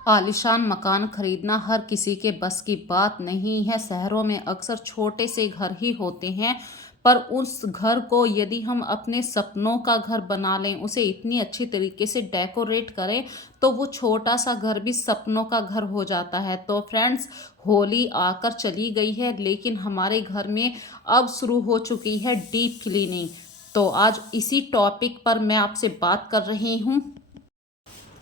आलीशान मकान खरीदना हर किसी के बस की बात नहीं है। शहरों में अक्सर छोटे से घर ही होते हैं, पर उस घर को यदि हम अपने सपनों का घर बना लें, उसे इतनी अच्छी तरीके से डेकोरेट करें, तो वो छोटा सा घर भी सपनों का घर हो जाता है। तो फ्रेंड्स, होली आकर चली गई है, लेकिन हमारे घर में अब शुरू हो चुकी है डीप क्लीनिंग। तो आज इसी टॉपिक पर मैं आपसे बात कर रही हूँ।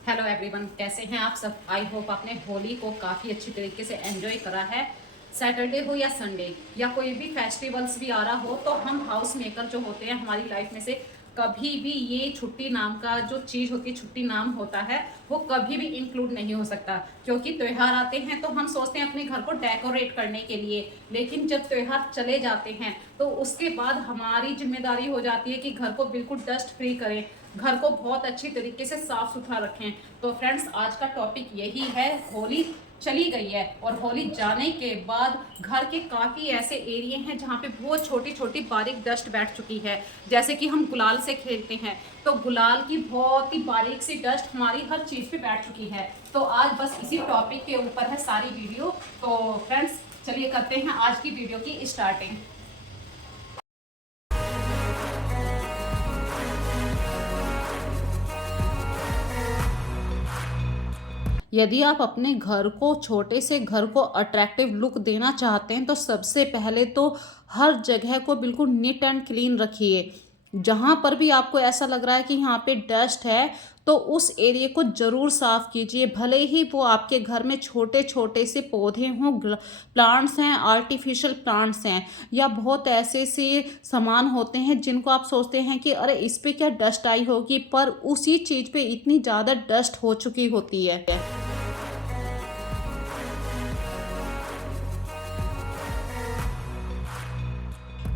हेलो एवरीवन, कैसे हैं आप सब। आई होप आपने होली को काफ़ी अच्छी तरीके से एंजॉय करा है। सैटरडे हो या संडे या कोई भी फेस्टिवल्स भी आ रहा हो, तो हम हाउस मेकर जो होते हैं हमारी लाइफ में से कभी भी ये छुट्टी नाम का जो चीज़ होती है, छुट्टी नाम होता है, वो कभी भी इंक्लूड नहीं हो सकता। क्योंकि त्यौहार आते हैं तो हम सोचते हैं अपने घर को डेकोरेट करने के लिए, लेकिन जब त्यौहार चले जाते हैं तो उसके बाद हमारी जिम्मेदारी हो जाती है कि घर को बिल्कुल डस्ट फ्री करें, घर को बहुत अच्छी तरीके से साफ सुथरा रखें। तो फ्रेंड्स, आज का टॉपिक यही है। होली चली गई है और होली जाने के बाद घर के काफ़ी ऐसे एरिए हैं जहाँ पे बहुत छोटी छोटी बारीक डस्ट बैठ चुकी है। जैसे कि हम गुलाल से खेलते हैं, तो गुलाल की बहुत ही बारीक सी डस्ट हमारी हर चीज़ पे बैठ चुकी है। तो आज बस इसी टॉपिक के ऊपर है सारी वीडियो। तो फ्रेंड्स, चलिए करते हैं आज की वीडियो की स्टार्टिंग। यदि आप अपने घर को, छोटे से घर को अट्रैक्टिव लुक देना चाहते हैं, तो सबसे पहले तो हर जगह को बिल्कुल नीट एंड क्लीन रखिए। जहाँ पर भी आपको ऐसा लग रहा है कि यहाँ पे डस्ट है, तो उस एरिया को ज़रूर साफ़ कीजिए। भले ही वो आपके घर में छोटे छोटे से पौधे हों, प्लांट्स हैं, आर्टिफिशियल प्लांट्स हैं, या बहुत ऐसे से सामान होते हैं जिनको आप सोचते हैं कि अरे इस पे क्या डस्ट आई होगी, पर उसी चीज़ पे इतनी ज़्यादा डस्ट हो चुकी होती है।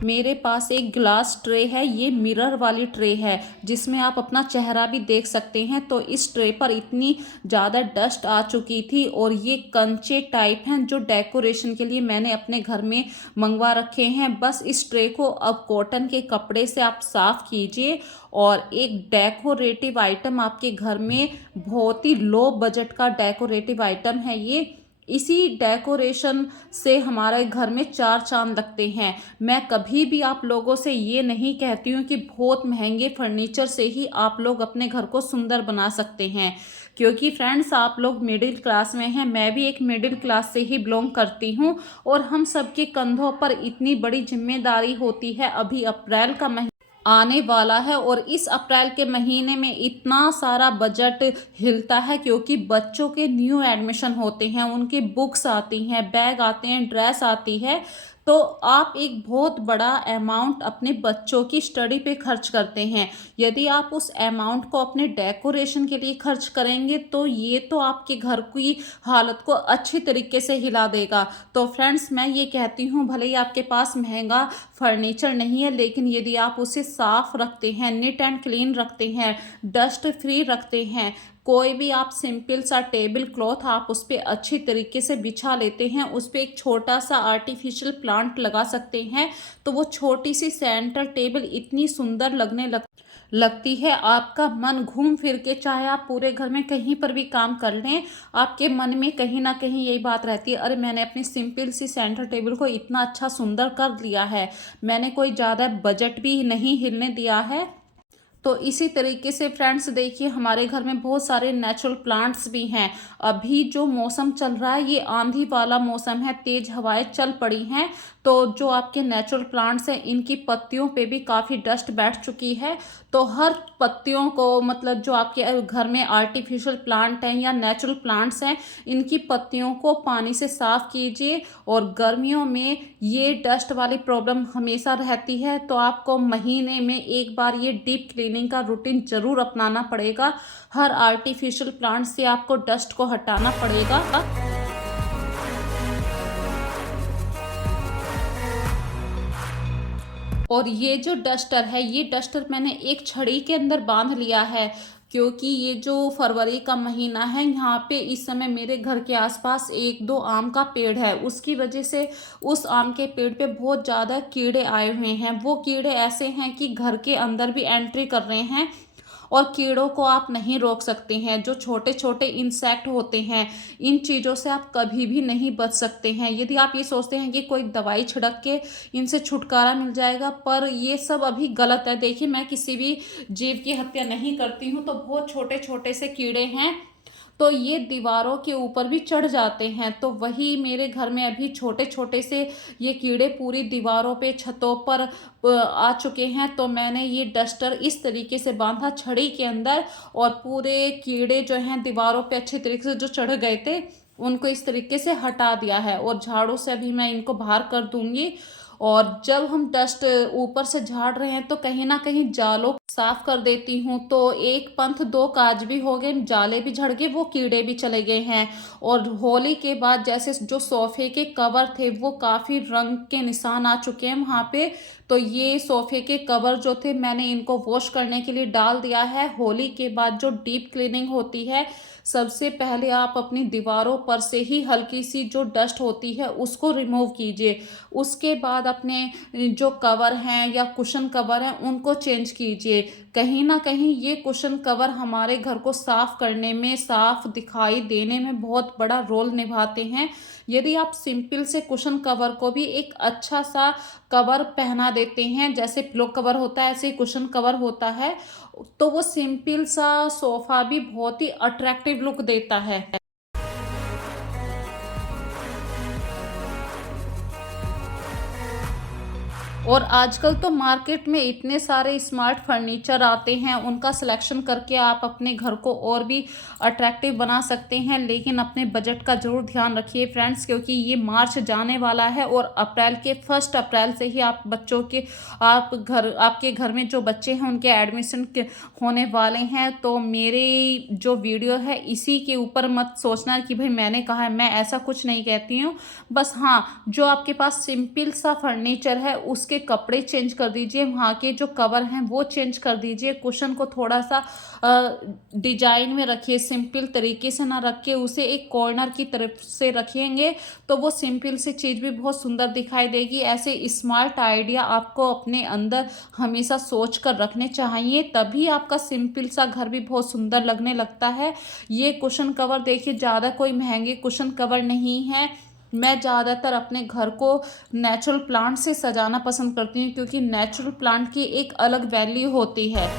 मेरे पास एक ग्लास ट्रे है, ये मिरर वाली ट्रे है जिसमें आप अपना चेहरा भी देख सकते हैं। तो इस ट्रे पर इतनी ज़्यादा डस्ट आ चुकी थी, और ये कंचे टाइप हैं जो डेकोरेशन के लिए मैंने अपने घर में मंगवा रखे हैं। बस इस ट्रे को अब कॉटन के कपड़े से आप साफ़ कीजिए, और एक डेकोरेटिव आइटम आपके घर में, बहुत ही लो बजट का डेकोरेटिव आइटम है ये। इसी डेकोरेशन से हमारे घर में चार चांद लगते हैं। मैं कभी भी आप लोगों से ये नहीं कहती हूँ कि बहुत महंगे फर्नीचर से ही आप लोग अपने घर को सुंदर बना सकते हैं, क्योंकि फ्रेंड्स, आप लोग मिडिल क्लास में हैं, मैं भी एक मिडिल क्लास से ही बिलोंग करती हूँ, और हम सबके कंधों पर इतनी बड़ी जिम्मेदारी होती है। अभी अप्रैल का महीना आने वाला है, और इस अप्रैल के महीने में इतना सारा बजट हिलता है, क्योंकि बच्चों के न्यू एडमिशन होते हैं, उनकी बुक्स आती हैं, बैग आते हैं, ड्रेस आती है। तो आप एक बहुत बड़ा अमाउंट अपने बच्चों की स्टडी पे खर्च करते हैं। यदि आप उस अमाउंट को अपने डेकोरेशन के लिए खर्च करेंगे, तो ये तो आपके घर की हालत को अच्छी तरीके से हिला देगा। तो फ्रेंड्स, मैं ये कहती हूँ, भले ही आपके पास महंगा फर्नीचर नहीं है, लेकिन यदि आप उसे साफ रखते हैं, नीट एंड क्लीन रखते हैं, डस्ट फ्री रखते हैं, कोई भी आप सिंपल सा टेबल क्लॉथ आप उस पर अच्छी तरीके से बिछा लेते हैं, उस पर एक छोटा सा आर्टिफिशियल प्लांट लगा सकते हैं, तो वो छोटी सी सेंटर टेबल इतनी सुंदर लगती है। आपका मन घूम फिर के, चाहे आप पूरे घर में कहीं पर भी काम कर लें, आपके मन में कहीं ना कहीं यही बात रहती है, अरे मैंने अपनी सिंपल सी सेंटर टेबल को इतना अच्छा सुंदर कर लिया है, मैंने कोई ज़्यादा बजट भी नहीं हिलने दिया है। तो इसी तरीके से फ्रेंड्स, देखिए हमारे घर में बहुत सारे नेचुरल प्लांट्स भी हैं। अभी जो मौसम चल रहा है, ये आंधी वाला मौसम है, तेज हवाएं चल पड़ी हैं, तो जो आपके नेचुरल प्लांट्स हैं, इनकी पत्तियों पे भी काफ़ी डस्ट बैठ चुकी है। तो हर पत्तियों को, मतलब जो आपके घर में आर्टिफिशियल प्लांट हैं या नेचुरल प्लांट्स हैं, इनकी पत्तियों को पानी से साफ़ कीजिए। और गर्मियों में ये डस्ट वाली प्रॉब्लम हमेशा रहती है, तो आपको महीने में एक बार ये डीप क्लीनिंग का रूटीन ज़रूर अपनाना पड़ेगा। हर आर्टिफिशियल प्लांट से आपको डस्ट को हटाना पड़ेगा। और ये जो डस्टर है, ये डस्टर मैंने एक छड़ी के अंदर बांध लिया है, क्योंकि ये जो फरवरी का महीना है, यहाँ पे इस समय मेरे घर के आसपास एक दो आम का पेड़ है, उसकी वजह से उस आम के पेड़ पे बहुत ज़्यादा कीड़े आए हुए हैं। वो कीड़े ऐसे हैं कि घर के अंदर भी एंट्री कर रहे हैं, और कीड़ों को आप नहीं रोक सकते हैं। जो छोटे छोटे इंसेक्ट होते हैं, इन चीज़ों से आप कभी भी नहीं बच सकते हैं। यदि आप ये सोचते हैं कि कोई दवाई छिड़क के इनसे छुटकारा मिल जाएगा, पर ये सब अभी गलत है। देखिए, मैं किसी भी जीव की हत्या नहीं करती हूँ, तो बहुत छोटे छोटे से कीड़े हैं, तो ये दीवारों के ऊपर भी चढ़ जाते हैं। तो वही मेरे घर में अभी छोटे छोटे से ये कीड़े पूरी दीवारों पे, छतों पर आ चुके हैं। तो मैंने ये डस्टर इस तरीके से बांधा छड़ी के अंदर, और पूरे कीड़े जो हैं दीवारों पे अच्छे तरीके से जो चढ़ गए थे, उनको इस तरीके से हटा दिया है। और झाड़ू से अभी मैं इनको बाहर कर दूंगी। और जब हम डस्ट ऊपर से झाड़ रहे हैं, तो कहीं ना कहीं जालों साफ कर देती हूँ। तो एक पंथ दो काज भी हो गए, जाले भी झड़ गए, वो कीड़े भी चले गए हैं। और होली के बाद जैसे जो सोफे के कवर थे, वो काफ़ी रंग के निशान आ चुके हैं वहाँ पे। तो ये सोफे के कवर जो थे, मैंने इनको वॉश करने के लिए डाल दिया है। होली के बाद जो डीप क्लीनिंग होती है, सबसे पहले आप अपनी दीवारों पर से ही हल्की सी जो डस्ट होती है उसको रिमूव कीजिए। उसके बाद अपने जो कवर हैं या कुशन कवर हैं, उनको चेंज कीजिए। कहीं ना कहीं ये कुशन कवर हमारे घर को साफ करने में, साफ दिखाई देने में बहुत बड़ा रोल निभाते हैं। यदि आप सिंपल से कुशन कवर को भी एक अच्छा सा कवर पहना देते हैं, जैसे पिलो कवर होता है ऐसे ही कुशन कवर होता है, तो वो सिंपल सा सोफा भी बहुत ही अट्रैक्टिव लुक देता है। और आजकल तो मार्केट में इतने सारे स्मार्ट फर्नीचर आते हैं, उनका सिलेक्शन करके आप अपने घर को और भी अट्रैक्टिव बना सकते हैं। लेकिन अपने बजट का ज़रूर ध्यान रखिए फ्रेंड्स, क्योंकि ये मार्च जाने वाला है और अप्रैल के 1 अप्रैल से ही आप बच्चों के आपके घर में जो बच्चे हैं उनके एडमिशन होने वाले हैं। तो मेरी जो वीडियो है इसी के ऊपर मत सोचना कि भाई मैंने कहा है, मैं ऐसा कुछ नहीं कहती हूँ। बस हाँ, जो आपके पास सिंपल सा फर्नीचर है उसके कपड़े चेंज कर दीजिए, वहाँ के जो कवर हैं वो चेंज कर दीजिए। कुशन को थोड़ा सा डिजाइन में रखिए, सिंपल तरीके से ना रख के उसे एक कॉर्नर की तरफ से रखेंगे, तो वो सिंपल सी चीज़ भी बहुत सुंदर दिखाई देगी। ऐसे स्मार्ट आइडिया आपको अपने अंदर हमेशा सोच कर रखने चाहिए, तभी आपका सिंपल सा घर भी बहुत सुंदर लगने लगता है। ये कुशन कवर देखिए, ज़्यादा कोई महंगे कुशन कवर नहीं है। मैं ज़्यादातर अपने घर को नेचुरल प्लांट से सजाना पसंद करती हूँ, क्योंकि नेचुरल प्लांट की एक अलग वैल्यू होती है।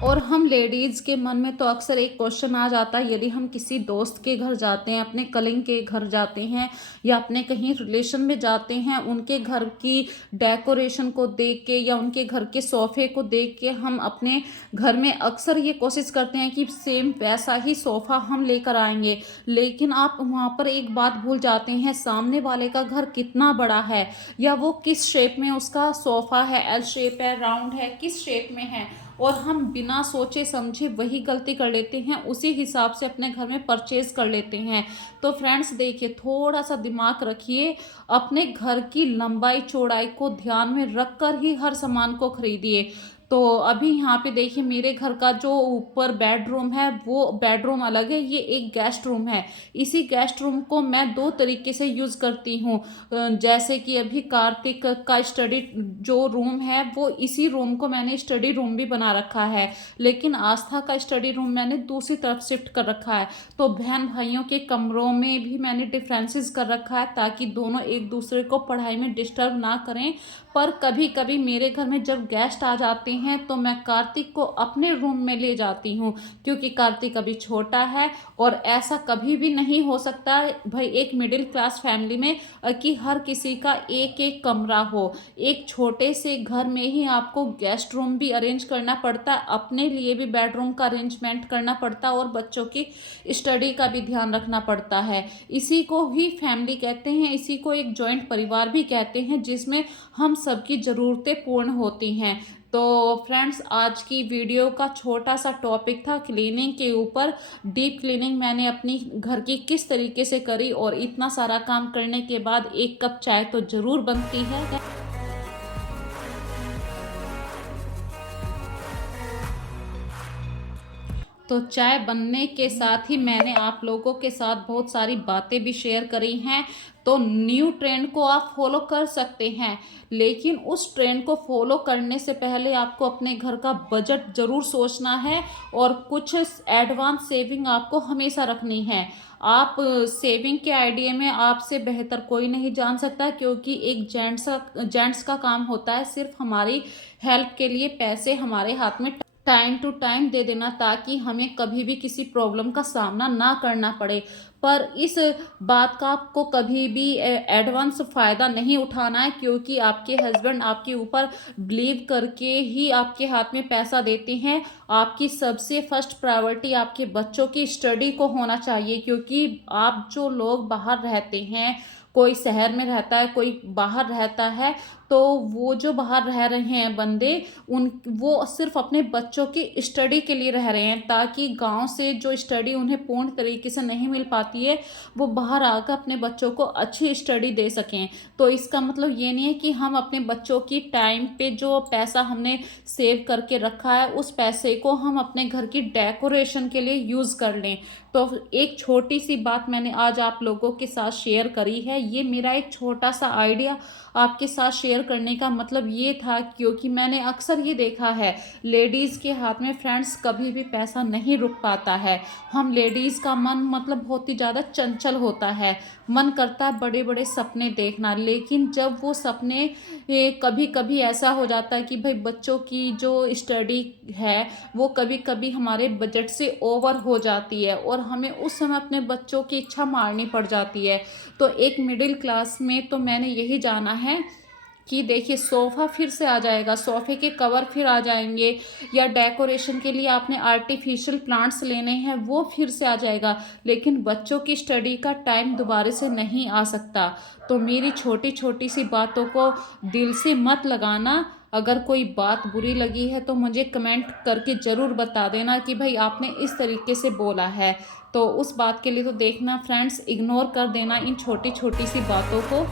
और हम लेडीज़ के मन में तो अक्सर एक क्वेश्चन आ जाता है, यदि हम किसी दोस्त के घर जाते हैं, अपने कलिंग के घर जाते हैं, या अपने कहीं रिलेशन में जाते हैं, उनके घर की डेकोरेशन को देख के या उनके घर के सोफ़े को देख के हम अपने घर में अक्सर ये कोशिश करते हैं कि सेम वैसा ही सोफ़ा हम लेकर आएंगे। लेकिन आप वहाँ पर एक बात भूल जाते हैं, सामने वाले का घर कितना बड़ा है, या वो किस शेप में उसका सोफ़ा है, एल शेप है, राउंड है, किस शेप में है, और हम बिना सोचे समझे वही गलती कर लेते हैं, उसी हिसाब से अपने घर में परचेज कर लेते हैं। तो फ्रेंड्स देखिए, थोड़ा सा दिमाग रखिए, अपने घर की लंबाई चौड़ाई को ध्यान में रख कर ही हर सामान को खरीदिए। तो अभी यहाँ पे देखिए, मेरे घर का जो ऊपर बेडरूम है वो बेडरूम अलग है, ये एक गेस्ट रूम है। इसी गेस्ट रूम को मैं दो तरीके से यूज़ करती हूँ। जैसे कि अभी कार्तिक का स्टडी जो रूम है, वो इसी रूम को मैंने स्टडी रूम भी बना रखा है, लेकिन आस्था का स्टडी रूम मैंने दूसरी तरफ शिफ्ट कर रखा है। तो बहन भाइयों के कमरों में भी मैंने डिफ्रेंसेस कर रखा है, ताकि दोनों एक दूसरे को पढ़ाई में डिस्टर्ब ना करें। पर कभी कभी मेरे घर में जब गेस्ट आ जाते हैं, तो मैं कार्तिक को अपने रूम में ले जाती हूँ, क्योंकि कार्तिक अभी छोटा है। और ऐसा कभी भी नहीं हो सकता भाई एक मिडिल क्लास फैमिली में कि हर किसी का एक एक कमरा हो। एक छोटे से घर में ही आपको गेस्ट रूम भी अरेंज करना पड़ता है, अपने लिए भी बेडरूम का अरेंजमेंट करना पड़ता है, और बच्चों की स्टडी का भी ध्यान रखना पड़ता है। इसी को ही फैमिली कहते हैं, इसी को एक जॉइंट परिवार भी कहते हैं, जिसमें हम सबकी ज़रूरतें पूर्ण होती हैं। तो फ्रेंड्स, आज की वीडियो का छोटा सा टॉपिक था क्लीनिंग के ऊपर। डीप क्लीनिंग मैंने अपनी घर की किस तरीके से करी, और इतना सारा काम करने के बाद एक कप चाय तो ज़रूर बनती है। तो चाय बनने के साथ ही मैंने आप लोगों के साथ बहुत सारी बातें भी शेयर करी हैं। तो न्यू ट्रेंड को आप फॉलो कर सकते हैं, लेकिन उस ट्रेंड को फॉलो करने से पहले आपको अपने घर का बजट ज़रूर सोचना है और कुछ एडवांस सेविंग आपको हमेशा रखनी है। आप सेविंग के आइडिया में आपसे बेहतर कोई नहीं जान सकता, क्योंकि एक जेंट्स का काम होता है सिर्फ हमारी हेल्प के लिए पैसे हमारे हाथ में टाइम टू टाइम दे देना, ताकि हमें कभी भी किसी प्रॉब्लम का सामना ना करना पड़े। पर इस बात का आपको कभी भी एडवांस फ़ायदा नहीं उठाना है, क्योंकि आपके हस्बैंड आपके ऊपर बिलीव करके ही आपके हाथ में पैसा देते हैं। आपकी सबसे फर्स्ट प्रायोरिटी आपके बच्चों की स्टडी को होना चाहिए, क्योंकि आप जो लोग बाहर रहते हैं, कोई शहर में रहता है, कोई बाहर रहता है, तो वो जो बाहर रह रहे हैं बंदे, उन वो सिर्फ अपने बच्चों की स्टडी के लिए रह रहे हैं, ताकि गांव से जो स्टडी उन्हें पूर्ण तरीके से नहीं मिल पाती है, वो बाहर आकर अपने बच्चों को अच्छी स्टडी दे सकें। तो इसका मतलब ये नहीं है कि हम अपने बच्चों की टाइम पे जो पैसा हमने सेव करके रखा है, उस पैसे को हम अपने घर की डेकोरेशन के लिए यूज़ कर लें। तो एक छोटी सी बात मैंने आज आप लोगों के साथ शेयर करी है। ये मेरा एक छोटा सा आइडिया आपके साथ शेयर करने का मतलब ये था, क्योंकि मैंने अक्सर ये देखा है, लेडीज़ के हाथ में फ्रेंड्स कभी भी पैसा नहीं रुक पाता है। हम लेडीज़ का मन मतलब बहुत ही ज़्यादा चंचल होता है, मन करता है बड़े बड़े सपने देखना, लेकिन जब वो सपने कभी कभी ऐसा हो जाता है कि भाई बच्चों की जो स्टडी है वो कभी कभी हमारे बजट से ओवर हो जाती है, और हमें उस समय अपने बच्चों की इच्छा मारनी पड़ जाती है। तो एक मिडिल क्लास में तो मैंने यही जाना है कि देखिए, सोफ़ा फिर से आ जाएगा, सोफ़े के कवर फिर आ जाएंगे, या डेकोरेशन के लिए आपने आर्टिफिशियल प्लांट्स लेने हैं वो फिर से आ जाएगा, लेकिन बच्चों की स्टडी का टाइम दोबारा से नहीं आ सकता। तो मेरी छोटी छोटी सी बातों को दिल से मत लगाना। अगर कोई बात बुरी लगी है तो मुझे कमेंट करके ज़रूर बता देना कि भाई आपने इस तरीके से बोला है। तो उस बात के लिए तो देखना फ्रेंड्स, इग्नोर कर देना इन छोटी छोटी सी बातों को।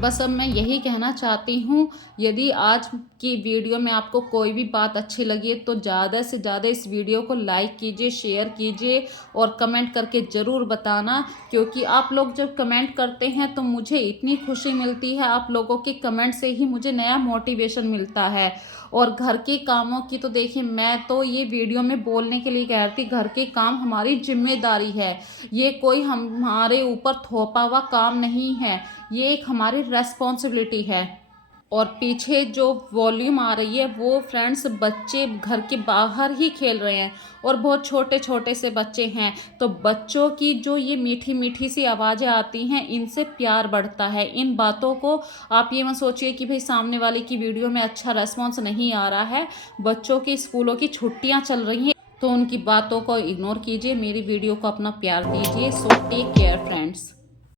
बस अब मैं यही कहना चाहती हूँ, यदि आज की वीडियो में आपको कोई भी बात अच्छी लगी है तो ज़्यादा से ज़्यादा इस वीडियो को लाइक कीजिए, शेयर कीजिए और कमेंट करके ज़रूर बताना, क्योंकि आप लोग जब कमेंट करते हैं तो मुझे इतनी खुशी मिलती है। आप लोगों के कमेंट से ही मुझे नया मोटिवेशन मिलता है। और घर के कामों की तो देखिए, मैं तो ये वीडियो में बोलने के लिए कह रही थी, घर के काम हमारी जिम्मेदारी है, ये कोई हमारे ऊपर थोपा हुआ काम नहीं है, ये एक हमारी रेस्पॉन्सिबिलिटी है। और पीछे जो वॉल्यूम आ रही है वो फ्रेंड्स, बच्चे घर के बाहर ही खेल रहे हैं और बहुत छोटे छोटे से बच्चे हैं। तो बच्चों की जो ये मीठी मीठी सी आवाज़ें आती हैं, इनसे प्यार बढ़ता है। इन बातों को आप ये मत सोचिए कि भाई सामने वाले की वीडियो में अच्छा रेस्पॉन्स नहीं आ रहा है। बच्चों की स्कूलों की छुट्टियाँ चल रही हैं, तो उनकी बातों को इग्नोर कीजिए, मेरी वीडियो को अपना प्यार दीजिए। So take care friends.